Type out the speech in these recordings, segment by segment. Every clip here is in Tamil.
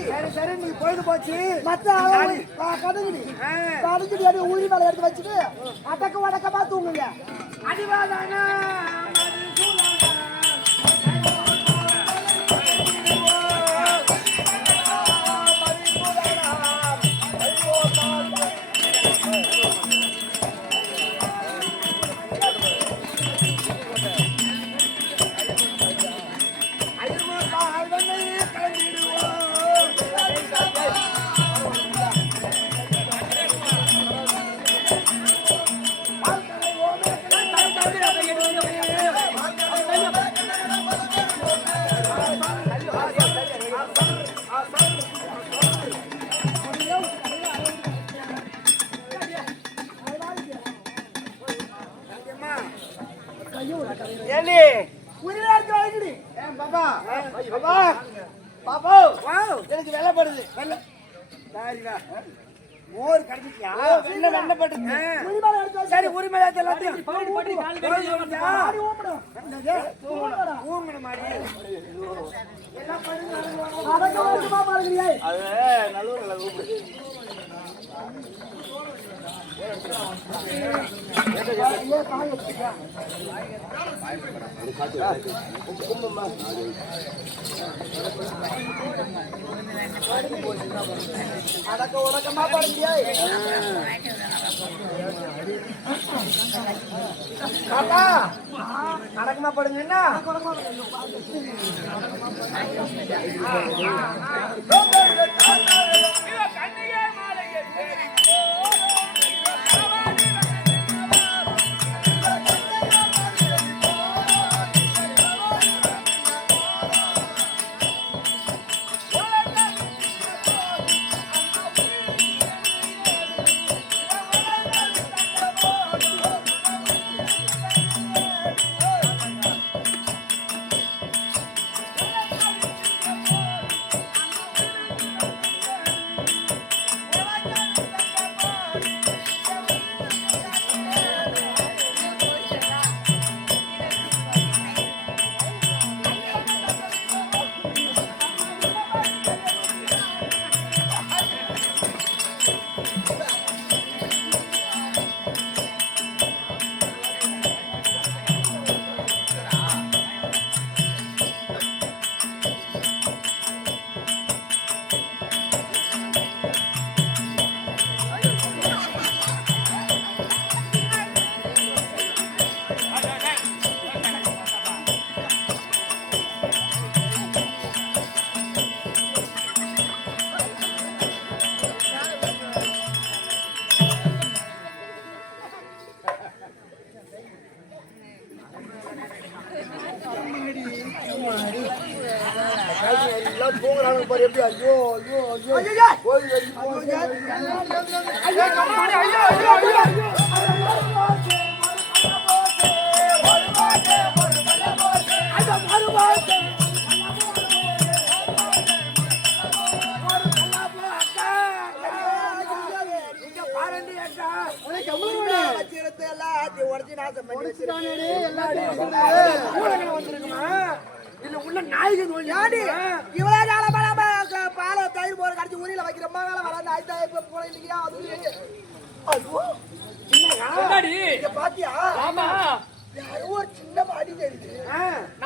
அடி சரி சரி நீ பொழுது போச்சு. மத்த. கடுங்குடி அடி உயிரி மேல எடுத்து வச்சுட்டு அடக்க வடக்கமா தூங்குங்க. அடிவாதானா? பாப்பா. பாப்பா பாப்பா வாவ் எனக்கு வெள்ளை படுது. வெள்ளை. சாரிடா. மோர் கடிச்சிட்டியா? வெள்ளை வெள்ளை படுது உயிரி மேல எடுத்து வச்சு சரி உரிமை எல்லாத்தையும். பாடி பாடி கால் வெளியே வந்துட்டா. ஆடி ஊம்படும் ஊங்கன மாதிரி அடக்க வடக்கமா பாருங்கறியே அது நல்லூர்ல கூப்பிடு. அடக்க உடக்கமா பாருங்கறியே பாப்பா நடக்கமா படுங்க எப்படி ஐயோ ஐயோ ஐயோ உடைச்சு நாசம் பண்ணி. ஊழல் வந்திருக்குமா? இல்ல உள்ள நாய்கள் நோய் யாடி கடிச்சு உரியில வைக்கிற மகால வர நாய் தாய் இப்ப போல இல்லையா? அது கொண்டாடி. இங்க பாத்தியா? ஆமா. யாரோ ஒரு சின்ன பாடி தெரியுது. ஆ,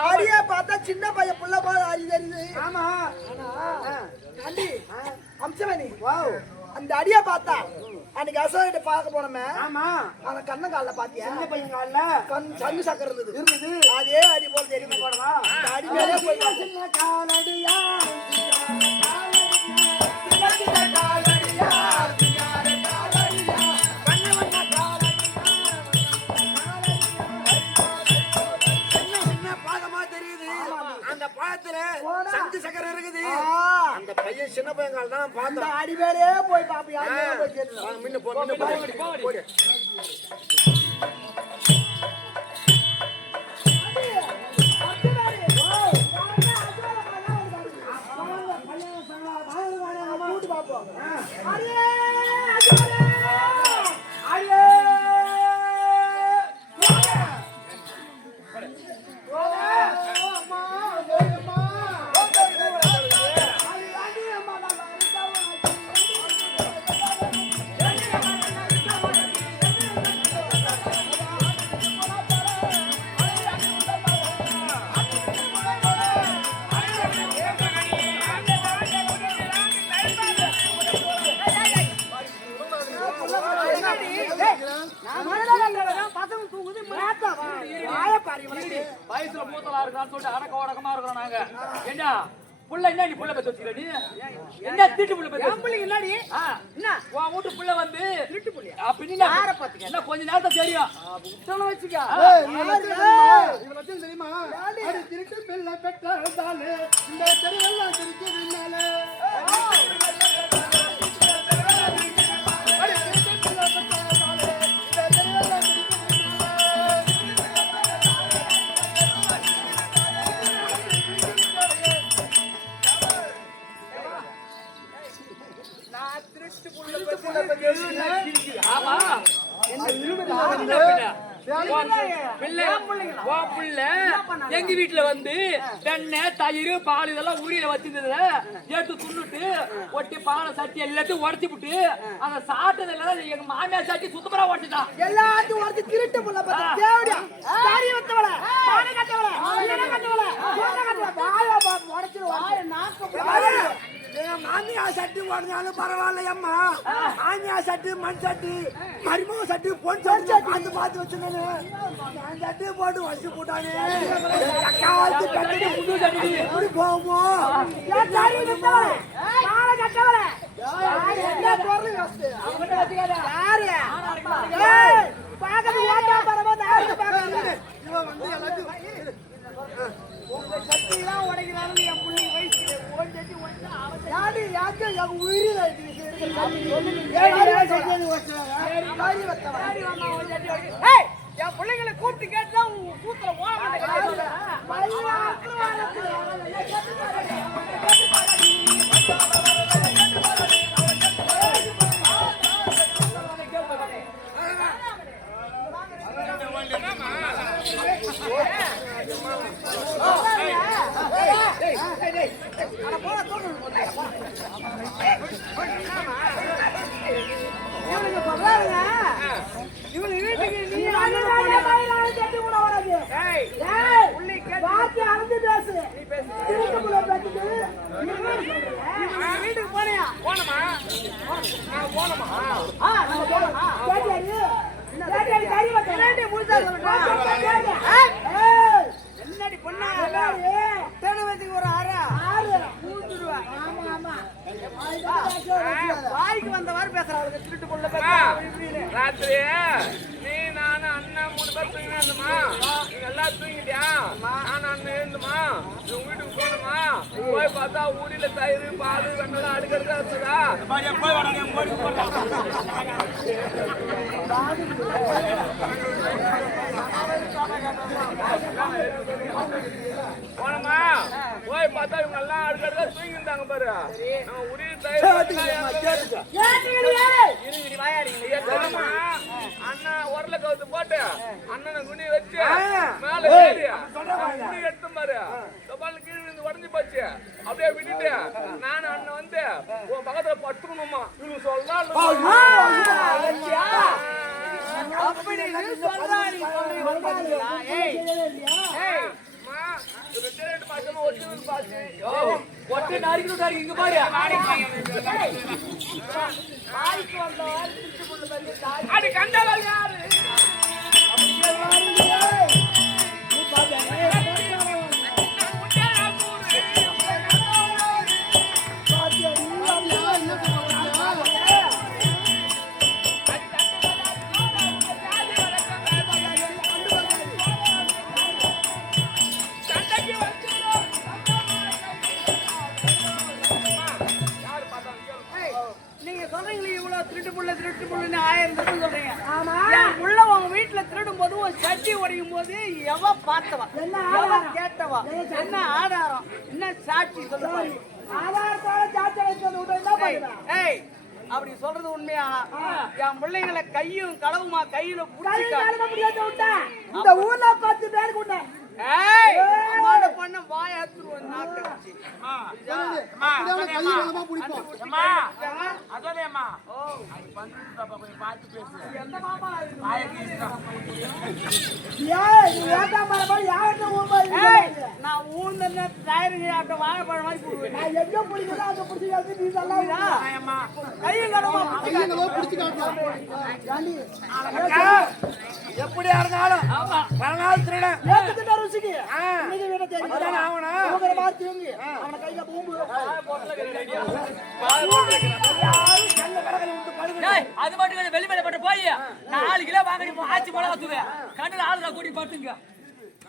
அடியே பார்த்தா சின்ன பையன் புள்ள போல அடி தெரியுது. ஆமா. ஆனா ஆண்டி அம்சவனி வாவ். அந்த அடிய பார்த்தா அன்னைக்கு அசோகிட்ட பார்க்க போனோமே. ஆமா. அந்த கண்ண கால்ல பாத்தியா? சின்ன பையன் கால்ல. கண் சங்கு சக்கரம் இருந்தது. இருந்தது. அதே அடி போல தெரியுது. போடவா அந்த அடி மேலே போய் பாரு. சின்ன காலடியா? சின்ன பையன் தான் அந்த பார்த்தோம் அடி மேலே போய் வாங்க, முன்ன போ, முன்ன போ. போடு. இருக்கான்னு சொல்லிட்டு அடக்க உடக்கமா இருக்கிறோம் நாங்க. என்ன புள்ள என்ன நீ புள்ள பத்தி வச்சுக்கிற நீ? என்ன திருட்டு புள்ள பத்தி பிள்ளைங்க என்னடி? என்ன? உன் வீட்டு புள்ள வந்து திருட்டு யாரை பாத்துக்க? என்ன கொஞ்ச நேரத்தை தெரியும். சொன்ன வச்சுக்க. தெரியுமா? திருட்டு பிள்ளை பெற்றதாலே, இந்த தெருவெல்லாம் திருட்டு பின்னாலே. வெண்ணெய் தயிர் பால் இதெல்லாம் உரியில வச்சிருந்ததுல எடுத்து துண்ணுட்டு ஒட்டி பானை சட்டி எல்லாத்தையும் உடச்சி விட்டு அந்த சாப்பிட்டதுல எங்க மாமியார் சட்டி சுத்தமா உடச்சிட்டான் எல்லாத்தையும் ஒருத்தி திருட்டு பானை கட்டவள என்ன கட்டவள சோன மாமியா சட்டி ஓடுனாலும் பரவாயில்ல அம்மா மாமியா சட்டி மண் சட்டி மருமக சட்டி பொன் சட்டி பார்த்து பார்த்து வச்சுனானு நான் சட்டி போட்டு வச்சு போட்டானே. காலத்து கட்டிட்டு புது சட்டி. எப்படி தாடி வத்தவள பானை அவன் சட்டி உடைக்க ஏய் என் பிள்ளைங்களை கூப்பிட்டு கேட்டா கூத்துல ஓட மாட்டேங்கிறாங்க வீட்டுக்கு போனியா போனமா போனமா ஆ நம்ம போலாம் கேட்டியாரு கேட்டியாரு கறி என்னடி முழுசா சொல்றா? ஏய் என்னடி பொண்ணா ஏய் தேனவத்துக்கு ஒரு ஆறா ஆறு மூஞ்சுடுவா ஆமா ஆமா வாய்க்கு வாய்க்கு வந்தவாறு பேசுறாங்க திருட்டு பொண்ணு பேசுறாங்க ராத்திரி நீ நானு அண்ணன் மூணு பேர் தூங்கினா நீங்க எல்லாம் தூங்கிட்டியா? நான் அண்ணன் இருந்தோமா? உங்க வீட்டுக்கு போனோமா போய் பார்த்தா ஊரில தயிர் பால் வெண்ணெல்லாம் அடுக்கடுக்கா இருந்ததா? போனோமா? போய் பார்த்தா இவங்க எல்லாம் அடுக்கடுக்கா தூங்கி இருந்தாங்க பாரு. நம்ம உரிய? அண்ணா உரல கவுத்து போட்டு அண்ணனை குனி வச்சு மேல குனி எடுத்து பாரு. தபால் கீழே விழுந்து உடஞ்சு போச்சு. அப்படியே விட்டுட்டு நானும் அண்ணன் வந்து உன் பக்கத்துல பட்டுக்கணுமா இவங்க சொல்லலாம் அப்படி சொல்றாரு ஏய் ஏய் ரெண்டு ரெண்டு பாசமா ஒட்டி இங்க பாரு. அது கண்டாலும் யாரு? வந்து என்ன பண்ணுவேன் ஏய் அப்படி சொல்றது உண்மையா? என் பிள்ளைங்களை கையும் களவுமா கையில விட்டேன் இந்த ஊர்ல பத்து பேருக்கு பண்ண வாய நாக்க டயருங்க அப்படி வாழைப்பழம் மாதிரி நான் எங்க பிடிக்கிறதோ அங்க பிடிச்சி வந்து நீ சொல்லலாம் கையும் நல்லா பிடிச்சு காட்டுறோம் ஏண்டி? எப்படியா இருந்தாலும் ஆமா. பரநாள் திருடன். ருசிக்கு. இவங்க அவனை கையில பூம்பு. அது மட்டும் வெளிமலை பட்டு போய். நாலு கிலோ வாங்கி ஆச்சி மிளகா தூவு கண்ணுல ஆளுதா கூட்டி பட்டுங்க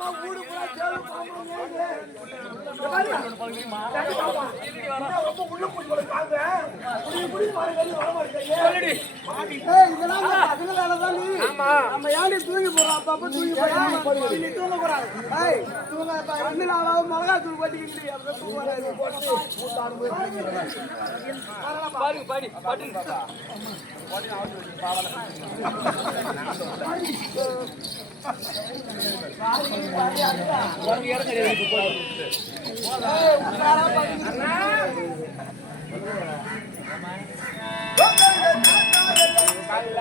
அம்மா ஊடு பூரா சேவல் பாம்பு ரொம்ப உள்ள போய் வர நம்ம ஏன்டி தூங்கி போறோம் தூங்கி போறோம் நீ தூங்க ஏய் தூங்க ரெண்டு நாளாவது மிளகா தூள் தூங்க பாடி. ஆற்றுக்கால